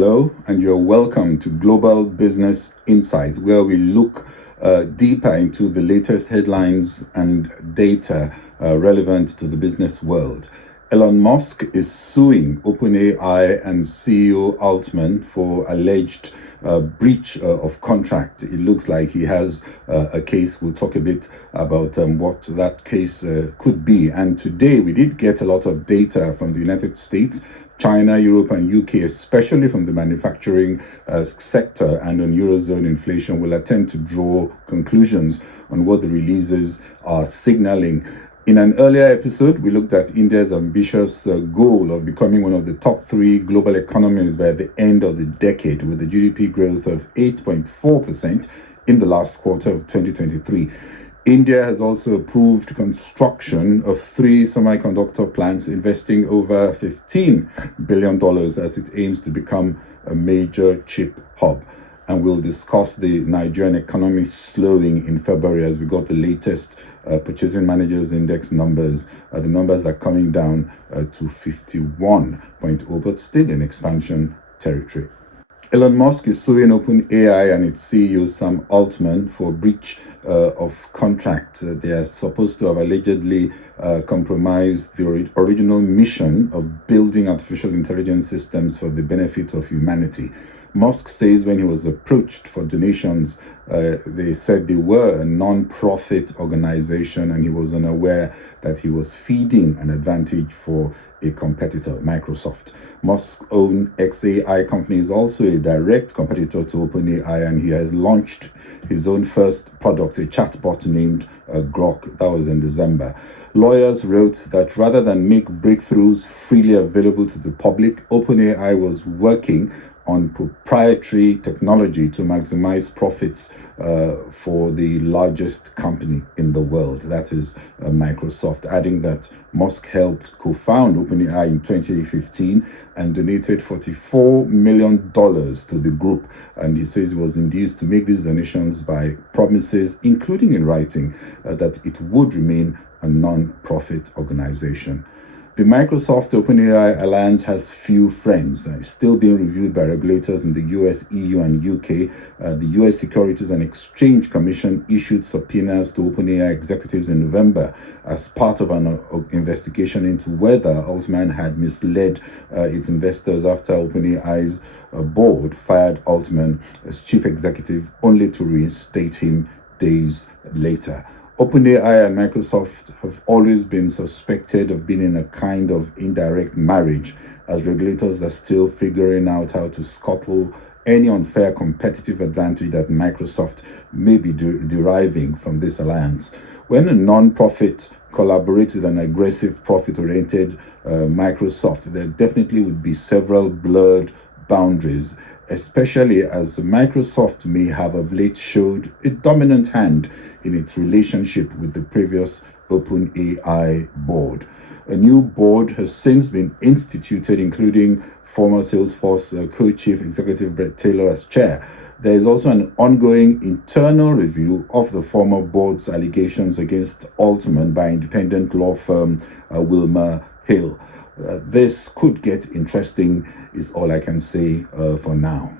Hello, and you're welcome to Global Business Insights, where we look deeper into the latest headlines and data relevant to the business world. Elon Musk is suing OpenAI and CEO Altman for alleged breach of contract. It looks like he has a case. We'll talk a bit about what that case could be. And today we did get a lot of data from the United States, China, Europe, and UK, especially from the manufacturing sector and on Eurozone inflation. We'll attempt to draw conclusions on what the releases are signaling. In an earlier episode, we looked at India's ambitious goal of becoming one of the top 3 global economies by the end of the decade, with a GDP growth of 8.4% in the last quarter of 2023. India has also approved construction of 3 semiconductor plants, investing over $15 billion as it aims to become a major chip hub. And we'll discuss the Nigerian economy slowing in February as we got the latest Purchasing Managers Index numbers. The numbers are coming down to 51.0, but still in expansion territory. Elon Musk is suing OpenAI and its CEO Sam Altman for breach of contract. They are supposed to have allegedly compromised the original mission of building artificial intelligence systems for the benefit of humanity. Musk says when he was approached for donations, they said they were a non-profit organization and he was unaware that he was feeding an advantage for a competitor, Microsoft. Musk's own XAI company is also a direct competitor to OpenAI, and he has launched his own first product, a chatbot named Grok. That was in December. Lawyers wrote that rather than make breakthroughs freely available to the public, OpenAI was working on proprietary technology to maximize profits for the largest company in the world, that is Microsoft, adding that Musk helped co-found OpenAI in 2015 and donated $44 million to the group. And he says he was induced to make these donations by promises, including in writing, that it would remain a non-profit organization. The Microsoft OpenAI alliance has few friends. It's still being reviewed by regulators in the US, EU, and UK. The US Securities and Exchange Commission issued subpoenas to OpenAI executives in November as part of an investigation into whether Altman had misled its investors after OpenAI's board fired Altman as chief executive, only to reinstate him days later. OpenAI and Microsoft have always been suspected of being in a kind of indirect marriage, as regulators are still figuring out how to scuttle any unfair competitive advantage that Microsoft may be deriving from this alliance. When a non-profit collaborates with an aggressive, profit-oriented Microsoft, there definitely would be several blurred boundaries, especially as Microsoft may have of late showed a dominant hand in its relationship with the previous OpenAI board. A new board has since been instituted, including former Salesforce co-chief executive Brett Taylor as chair. There is also an ongoing internal review of the former board's allegations against Altman by independent law firm Wilmer Hill. This could get interesting, is all I can say for now.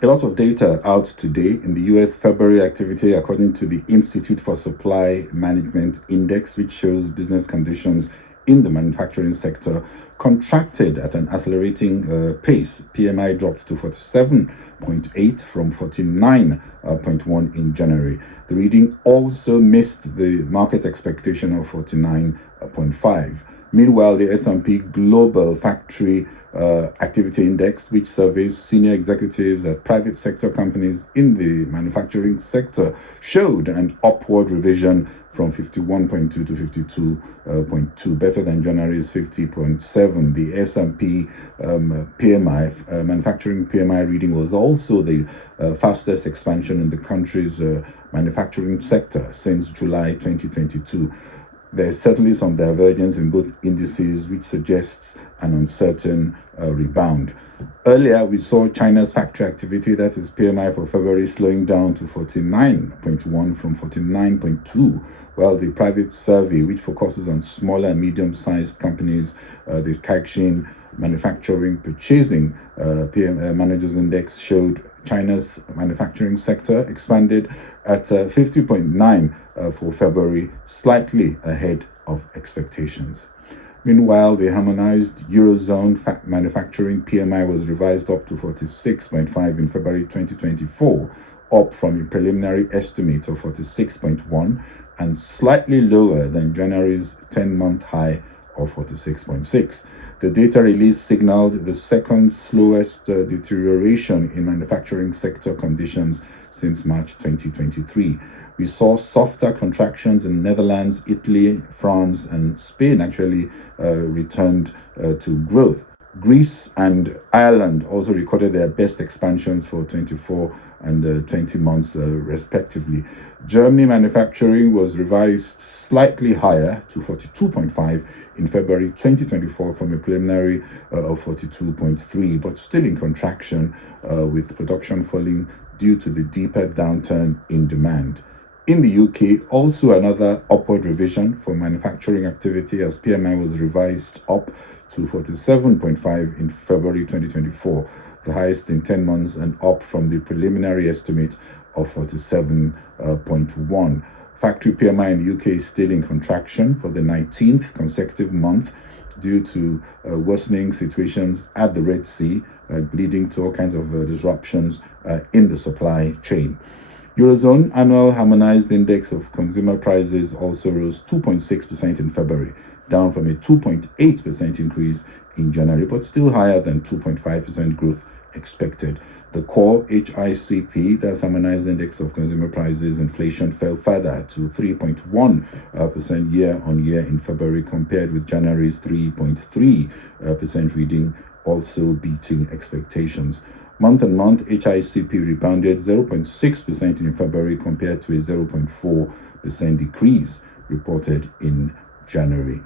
A lot of data out today in the US February activity, according to the Institute for Supply Management Index, which shows business conditions in the manufacturing sector, contracted at an accelerating pace. PMI dropped to 47.8 from 49.1 in January. The reading also missed the market expectation of 49.5. Meanwhile, the S&P Global Factory Activity Index, which surveys senior executives at private sector companies in the manufacturing sector, showed an upward revision from 51.2 to 52.2, better than January's 50.7. The S&P PMI, manufacturing PMI reading, was also the fastest expansion in the country's manufacturing sector since July 2022. There's certainly some divergence in both indices, which suggests an uncertain rebound. Earlier, we saw China's factory activity, that is PMI for February, slowing down to 49.1 from 49.2, while the private survey, which focuses on smaller and medium-sized companies, the Caixin Manufacturing Purchasing Managers Index, showed China's manufacturing sector expanded at 50.9 for February, slightly ahead of expectations. Meanwhile, the harmonized Eurozone manufacturing PMI was revised up to 46.5 in February 2024, up from a preliminary estimate of 46.1 and slightly lower than January's 10-month high of 46.6. The data release signaled the second slowest deterioration in manufacturing sector conditions since March 2023. We saw softer contractions in Netherlands, Italy, France, and Spain actually returned to growth. Greece and Ireland also recorded their best expansions for 24 and 20 months respectively. Germany manufacturing was revised slightly higher to 42.5 in February 2024 from a preliminary of 42.3, but still in contraction with production falling due to the deeper downturn in demand. In the UK, also another upward revision for manufacturing activity as PMI was revised up to 47.5 in February 2024, the highest in 10 months and up from the preliminary estimate of 47.1. Factory PMI in the UK is still in contraction for the 19th consecutive month due to worsening situations at the Red Sea, leading to all kinds of disruptions in the supply chain. Eurozone annual harmonized index of consumer prices also rose 2.6% in February, down from a 2.8% increase in January, but still higher than 2.5% growth expected. The core HICP, that's harmonized index of consumer prices, inflation fell further to 3.1% year on year in February, compared with January's 3.3% reading, also beating expectations. Month on month, HICP rebounded 0.6% in February compared to a 0.4% decrease reported in January.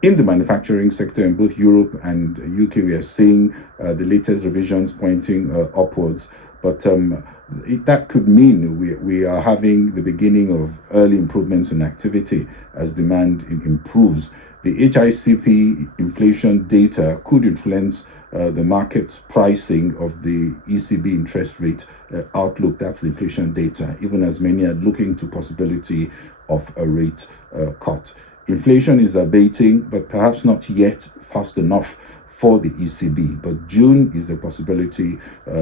In the manufacturing sector in both Europe and UK, we are seeing the latest revisions pointing upwards, but that could mean we are having the beginning of early improvements in activity as demand improves. The HICP inflation data could influence the market's pricing of the ECB interest rate outlook. That's the inflation data, even as many are looking to possibility of a rate cut. Inflation is abating, but perhaps not yet fast enough for the ECB. But June is a possibility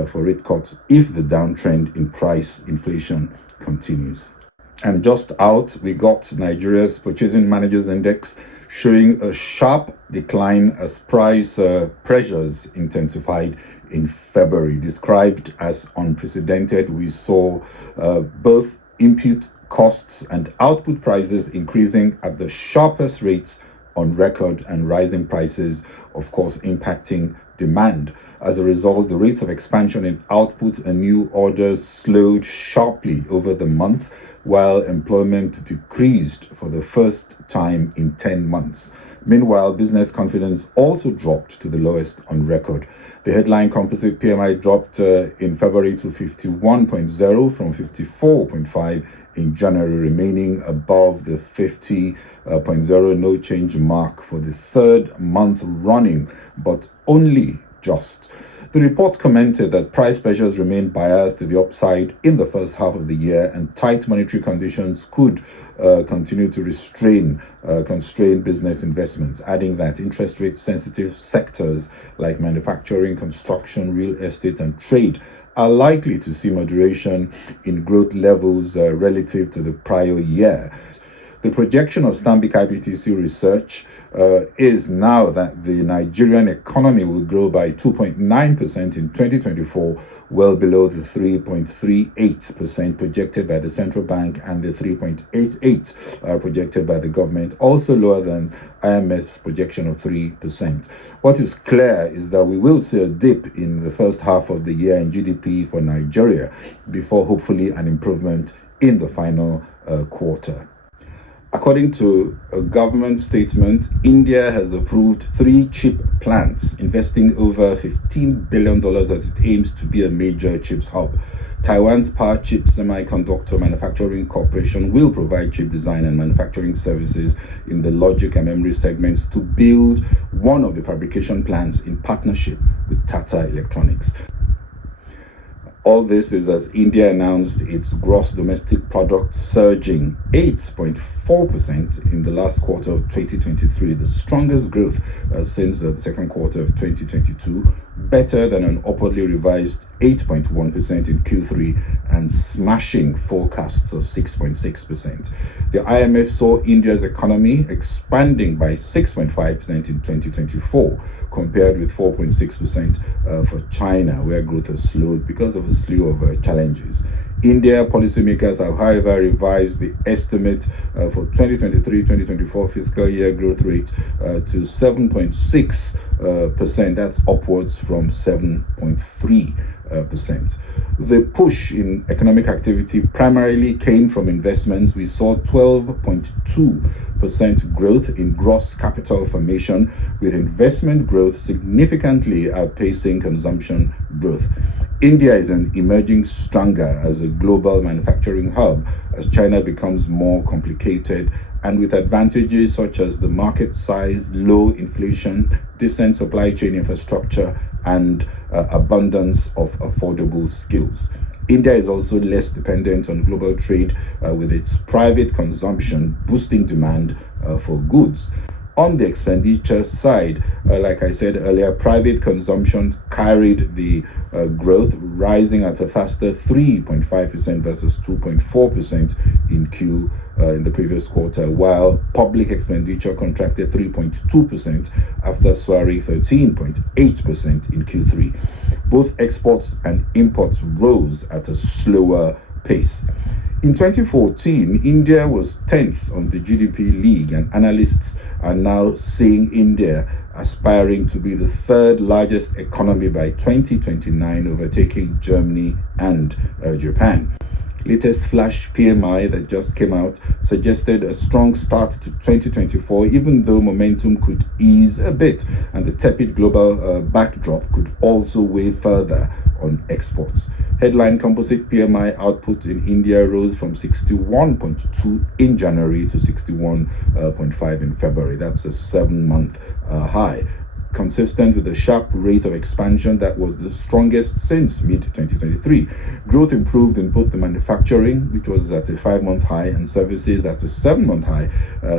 for rate cuts if the downtrend in price inflation continues. And just out, we got Nigeria's Purchasing Managers Index showing a sharp decline as price pressures intensified in February. Described as unprecedented, we saw both input costs and output prices increasing at the sharpest rates on record, and rising prices, of course, impacting demand. As a result, the rates of expansion in output and new orders slowed sharply over the month, while employment decreased for the first time in 10 months. Meanwhile, business confidence also dropped to the lowest on record. The headline composite PMI dropped in February to 51.0 from 54.5 in January, remaining above the 50.0 no change mark for the third month running, but only just. The report commented that price pressures remain biased to the upside in the first half of the year, and tight monetary conditions could continue to constrain business investments, adding that interest rate sensitive sectors like manufacturing, construction, real estate, and trade are likely to see moderation in growth levels relative to the prior year. The projection of Stanbic IBTC Research is now that the Nigerian economy will grow by 2.9% in 2024, well below the 3.38% projected by the central bank and the 3.88% projected by the government, also lower than IMF's projection of 3%. What is clear is that we will see a dip in the first half of the year in GDP for Nigeria before hopefully an improvement in the final quarter. According to a government statement, India has approved 3 chip plants, investing over $15 billion as it aims to be a major chips hub. Taiwan's Power Chip Semiconductor Manufacturing Corporation will provide chip design and manufacturing services in the logic and memory segments to build one of the fabrication plants in partnership with Tata Electronics. All this is as India announced its gross domestic product surging 8.4% in the last quarter of 2023, the strongest growth since the second quarter of 2022, better than an upwardly revised 8.1% in Q3 and smashing forecasts of 6.6%. The IMF saw India's economy expanding by 6.5% in 2024, compared with 4.6% for China, where growth has slowed because of a slew of challenges. India policymakers have, however, revised the estimate for 2023-2024 fiscal year growth rate to 7.6%. That's upwards from 7.3%. The push in economic activity primarily came from investments. We saw 12.2% growth in gross capital formation, with investment growth significantly outpacing consumption growth. India is emerging stronger as a global manufacturing hub as China becomes more complicated, and with advantages such as the market size, low inflation, decent supply chain infrastructure, and abundance of affordable skills. India is also less dependent on global trade, with its private consumption boosting demand for goods. On the expenditure side, like I said earlier, private consumption carried the growth, rising at a faster 3.5% versus 2.4% in the previous quarter, while public expenditure contracted 3.2% after soaring 13.8% in Q3. Both exports and imports rose at a slower pace. In 2014, India was 10th on the GDP league, and analysts are now seeing India aspiring to be the third largest economy by 2029, overtaking Germany and Japan. Latest flash PMI that just came out suggested a strong start to 2024, even though momentum could ease a bit, and the tepid global backdrop could also weigh further on exports. Headline composite PMI output in India rose from 61.2 in January to 61.5 in February. That's a 7-month high, consistent with the sharp rate of expansion that was the strongest since mid-2023. Growth improved in both the manufacturing, which was at a 5-month high, and services at a 7-month high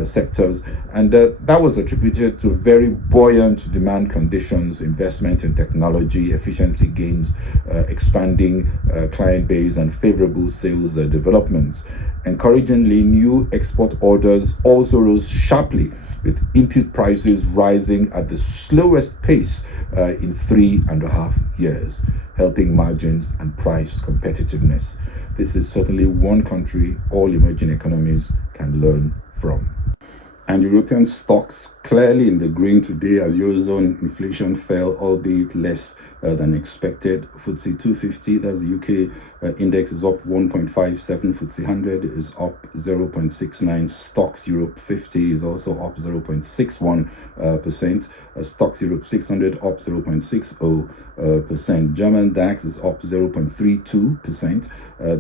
sectors, and that was attributed to very buoyant demand conditions, investment in technology, efficiency gains, expanding client base, and favorable sales developments. Encouragingly, new export orders also rose sharply, with input prices rising at the slowest pace in 3.5 years, helping margins and price competitiveness. This is certainly one country all emerging economies can learn from. And European stocks clearly in the green today as Eurozone inflation fell, albeit less than expected. FTSE 250, that's the UK index, is up 1.57. FTSE 100 is up 0.69. Stocks Europe 50 is also up 0.61%. Stocks Europe 600 up 0.60%. German DAX is up 0.32%.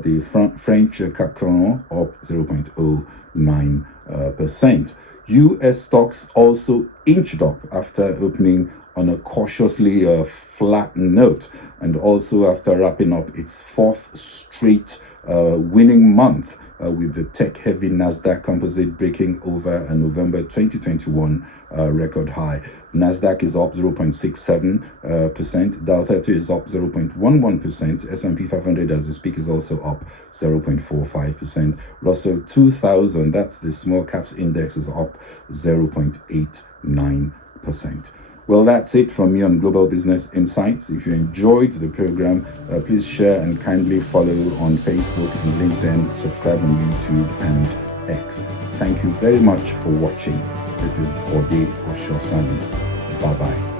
The French CAC Chrono up 0.09%. US stocks also inched up after opening on a cautiously flat note, and also after wrapping up its 4th straight winning month, with the tech-heavy Nasdaq Composite breaking over a November 2021 record high. Nasdaq is up 0.67%, Dow 30 is up 0.11%, S&P 500 as we speak is also up 0.45%, Russell 2000, that's the small caps index, is up 0.89%. Well, that's it from me on Global Business Insights. If you enjoyed the program, please share and kindly follow on Facebook and LinkedIn, subscribe on YouTube and X. Thank you very much for watching. This is Bode Oshosami. Bye-bye.